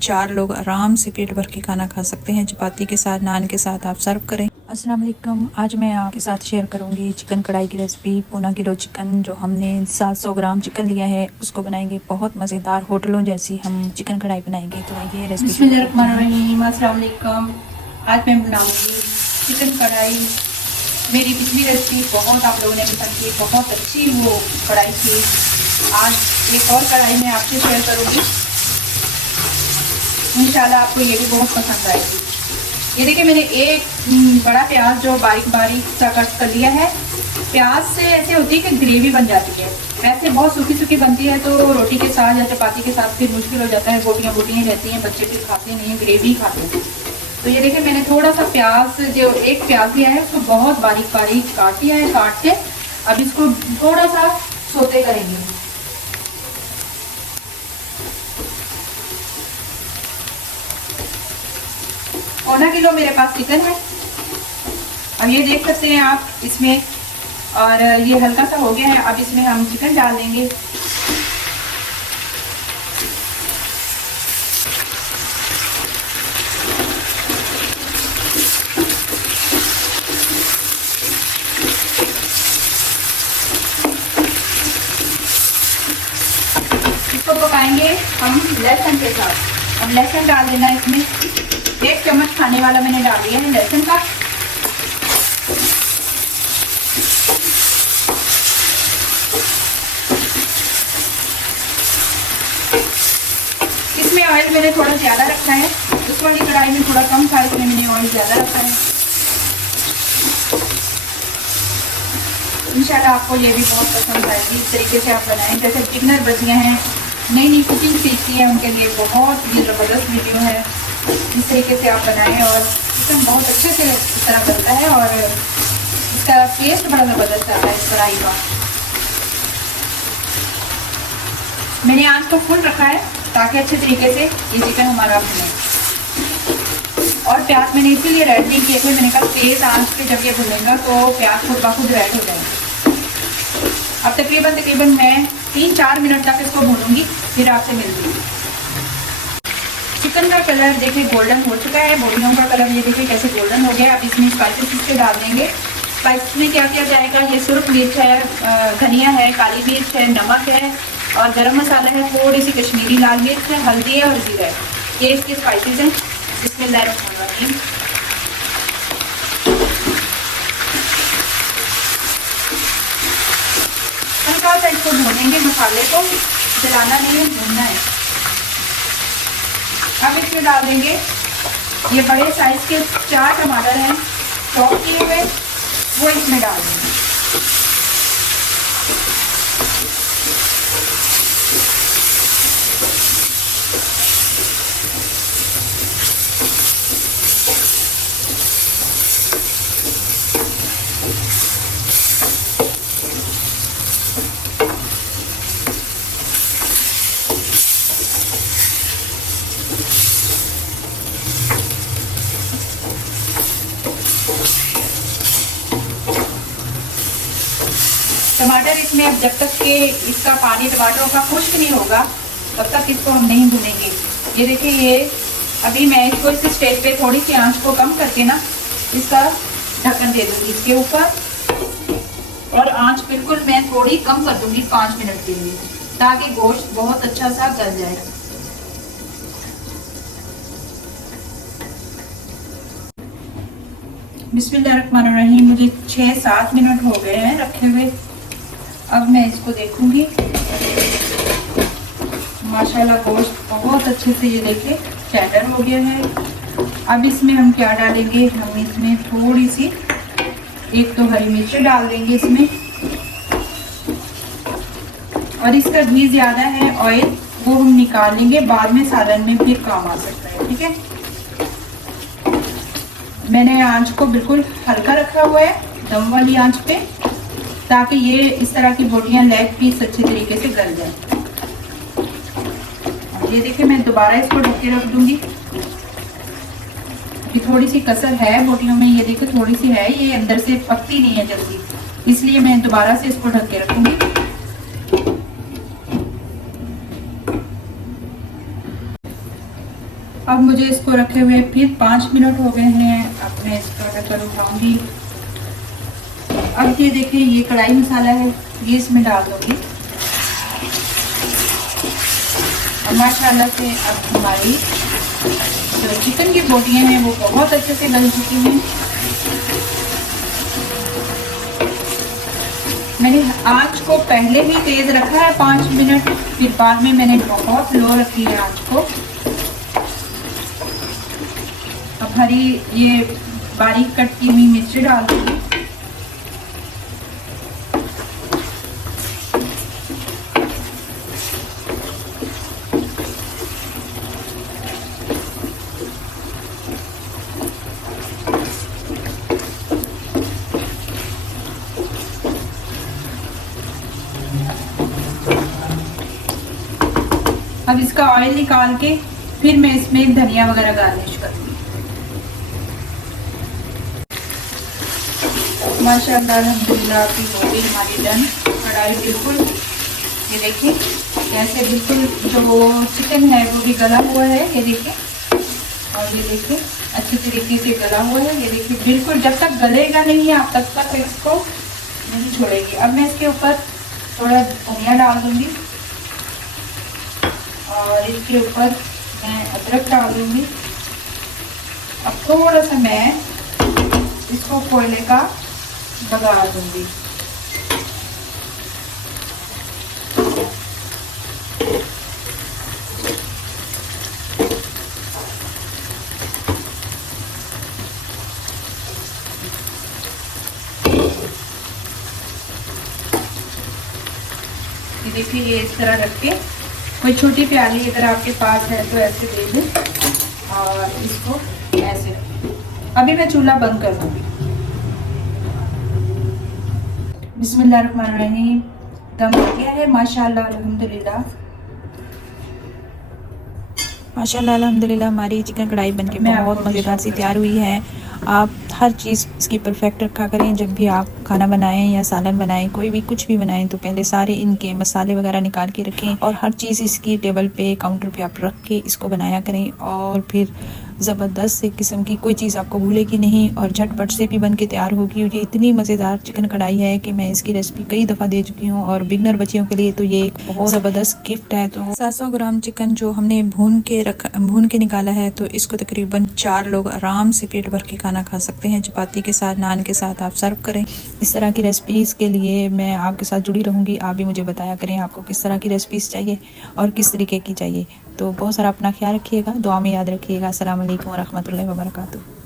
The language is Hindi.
4 लोग आराम से पेट भर के खाना खा सकते हैं। चपाती के साथ, नान के साथ आप सर्व करें। अस्सलाम वालेकुम। आज मैं आपके साथ शेयर करूंगी चिकन कढ़ाई की रेसिपी। पौना किलो चिकन जो हमने 700 ग्राम चिकन लिया है उसको बनाएंगे बहुत मज़ेदार, होटलों जैसी हम चिकन कढ़ाई बनाएंगे। तो ये रेसिपी बिस्मिल्लाहिर्रहमानिर्रहीम। अस्सलाम वालेकुम। आज मैं बनाऊंगी चिकन कढ़ाई। मेरी पिछली रेसिपी बहुत आप लोगों ने पसंद की, बहुत अच्छी वो कढ़ाई थी। आज एक और कढ़ाई मैं आपसे शेयर करूंगी, इंशाल्लाह आपको ये भी बहुत पसंद आएगी। ये देखिए, मैंने एक बड़ा प्याज जो बारीक बारीक सा कट कर लिया है। प्याज से ऐसे होती है कि ग्रेवी बन जाती है। वैसे बहुत सूखी सूखी बनती है तो रोटी के साथ या चपाती के साथ फिर मुश्किल हो जाता है, बोटियाँ बोटियाँ रहती हैं, बच्चे फिर खाते नहीं हैं, ग्रेवी खाते हैं। तो ये देखिए, मैंने थोड़ा सा प्याज, जो एक प्याज लिया है उसको बहुत बारीक बारीक काट लिया है। काट के अब इसको थोड़ा सा सोते करेंगे। पौना किलो मेरे पास चिकन है। अब ये देख सकते हैं आप इसमें, और ये हल्का सा हो गया है। अब इसमें हम चिकन डाल देंगे। इसको पकाएंगे हम लहसुन के साथ। अब लहसुन डाल देना इसमें। 1 चम्मच खाने वाला मैंने डाल दिया है लहसुन का। इसमें ऑयल मैंने थोड़ा ज़्यादा रखा है, उस वाली कढ़ाई में थोड़ा कम था, इसमें मैंने ऑयल ज़्यादा रखा है। इंशाल्लाह आपको ये भी बहुत पसंद आएगी। इस तरीके से आप बनाएं। जैसे बिगनर बच्चियाँ हैं, नई नई कुकिंग सीखती हैं, उनके लिए बहुत ही ज़बरदस्त वीडियो है। इस तरीके से आप बनाएं और चिकन बहुत अच्छे से इस तरह बनता है और इसका टेस्ट बड़ा ज़बरदस्त आता है इस कढ़ाई का। मैंने आंच को फुल रखा है ताकि अच्छे तरीके से ये चिकन हमारा बने। और प्याज मैंने इसीलिए रेड नहीं किए थे, मैंने कहा तेज़ आंच पे जब ये भुनेगा तो प्याज खुद ब खुद रेड हो जाएगा। अब तकरीबन मैं 3-4 मिनट तक इसको भूनूंगी, फिर आपसे मिलती हूँ। चिकन का कलर देखिए गोल्डन हो चुका है, बोटियों का कलर ये देखिए कैसे गोल्डन हो गया। अब इसमें स्पाइसेस इसके डाल देंगे। स्पाइसेस में क्या क्या जाएगा? ये सुरख मिर्च है, धनिया है, काली मिर्च है, नमक है और गरम मसाला है, थोड़ी सी कश्मीरी लाल मिर्च है, हल्दी है और जीरा है। ये इसके स्पाइसेस हैं। बिस्मिल्लाहिर्रहमानिर्रहीम। हल्का सा इसको भूनेंगे, मसाले को जलाना नहीं है, भूनना है। अब इसमें डाल देंगे ये बड़े साइज के 4 टमाटर हैं चॉप किए हुए, वो इसमें डाल देंगे। टमाटर इसमें अब जब तक कि इसका पानी टमाटरों का खुश्क नहीं होगा तब तक इसको हम नहीं भूनेंगे। ये देखिए, ये अभी मैं इसको इस स्टेज पे थोड़ी सी आंच को कम करके ना इसका ढक्कन दे दूंगी इसके ऊपर, और आंच बिल्कुल मैं थोड़ी कम कर दूंगी 5 मिनट के लिए, ताकि गोश्त बहुत अच्छा सा गल जाए। बिस्मिल्लाहिर्रहमानिर्रहीम। मुझे 6-7 मिनट हो गए हैं रखे हुए। अब मैं इसको देखूंगी। माशाल्लाह गोश्त बहुत अच्छे से ये देखिए टेंडर हो गया है। अब इसमें हम क्या डालेंगे? हम इसमें थोड़ी सी 1 तो हरी मिर्च डाल देंगे इसमें, और इसका घी ज़्यादा है, ऑयल वो हम निकाल लेंगे, बाद में सालन में फिर काम आ सकता है। ठीक है, मैंने आंच को बिल्कुल हल्का रखा हुआ है, दम वाली आंच पे, ताकि ये इस तरह की बोटियां लेग पीस अच्छे तरीके से गल जाए। ये देखिए, मैं दोबारा इसको ढक के रख दूंगी। ये थोड़ी सी कसर है बोटियों में, ये देखिए थोड़ी सी है, ये अंदर से पकती नहीं है जल्दी, इसलिए मैं दोबारा से इसको ढक के रखूंगी। अब मुझे इसको रखे हुए फिर 5 मिनट हो गए हैं। अब मैं इसका ढक्कन उठाऊंगी। अब ये देखिए, ये कढ़ाई मसाला है, ये इसमें डाल दूंगी। और माशाल्लाह से अब हमारी जो चिकन की बोटियां हैं वो बहुत अच्छे से गल चुकी हैं। मैंने आंच को पहले ही तेज रखा है 5 मिनट, फिर बाद में मैंने बहुत लो रखी है आंच को। अब हरी ये बारीक कट की हुई मिर्ची डाल दूंगी। अब इसका ऑयल निकाल के फिर मैं इसमें धनिया वगैरह गार्निश करूंगी। माशाअल्लाह अल्हम्दुलिल्लाह की हो गई हमारी डन कढ़ाई बिल्कुल। ये देखिए कैसे बिल्कुल जो चिकन है वो भी गला हुआ है, ये देखिए। और ये देखिए अच्छी तरीके से गला हुआ है, ये देखिए बिल्कुल। जब तक गलेगा नहीं है आप तब तक इसको नहीं छोड़ेगी। अब मैं इसके ऊपर थोड़ा धनिया डाल दूंगी और इसके ऊपर मैं अदरक डाल दूंगी। अब थोड़ा सा मैं इसको कोयले का बघार दूंगी। ये देखिए, ये इस तरह रख के कोई छोटी प्याली अगर आपके पास है तो ऐसे दे दें और इसको ऐसे रखें। अभी मैं चूल्हा बंद कर दूंगी। बिस्मिल्लाहिर्रहमानिर्रहीम। दम हो गया है माशाल्लाह अल्हम्दुलिल्लाह। माशाल्लाह अल्हम्दुलिल्लाह हमारी चिकन कढ़ाई बनके बहुत मज़ेदार सी तैयार हुई है। आप हर चीज़ इसकी परफेक्ट रखा करें। जब भी आप खाना बनाएं या सालन बनाएं, कोई भी कुछ भी बनाएं, तो पहले सारे इनके मसाले वगैरह निकाल के रखें और हर चीज़ इसकी टेबल पे काउंटर पे आप रख के इसको बनाया करें। और फिर ज़बरदस्त से किस्म की कोई चीज़ आपको भूलेगी नहीं और झटपट से भी बन के तैयार होगी। ये इतनी मज़ेदार चिकन कढ़ाई है कि मैं इसकी रेसिपी कई दफ़ा दे चुकी हूँ और बिगनर बच्चियों के लिए तो ये एक बहुत ज़बरदस्त गिफ्ट है। तो 700 ग्राम चिकन जो हमने भून के निकाला है, तो इसको तकरीबन 4 लोग आराम से पेट भर के खाना खा सकते हैं। चपाती के साथ, नान के साथ आप सर्व करें। इस तरह की रेसिपीज़ के लिए मैं आपके साथ जुड़ी रहूँगी। आप भी मुझे बताया करें आपको किस तरह की रेसिपीज़ चाहिए और किस तरीके की चाहिए। तो बहुत सारा अपना ख्याल रखिएगा, दुआ में याद रखिएगा। अस्सलाम वालेकुम व रहमतुल्लाहि व बरकातुहू।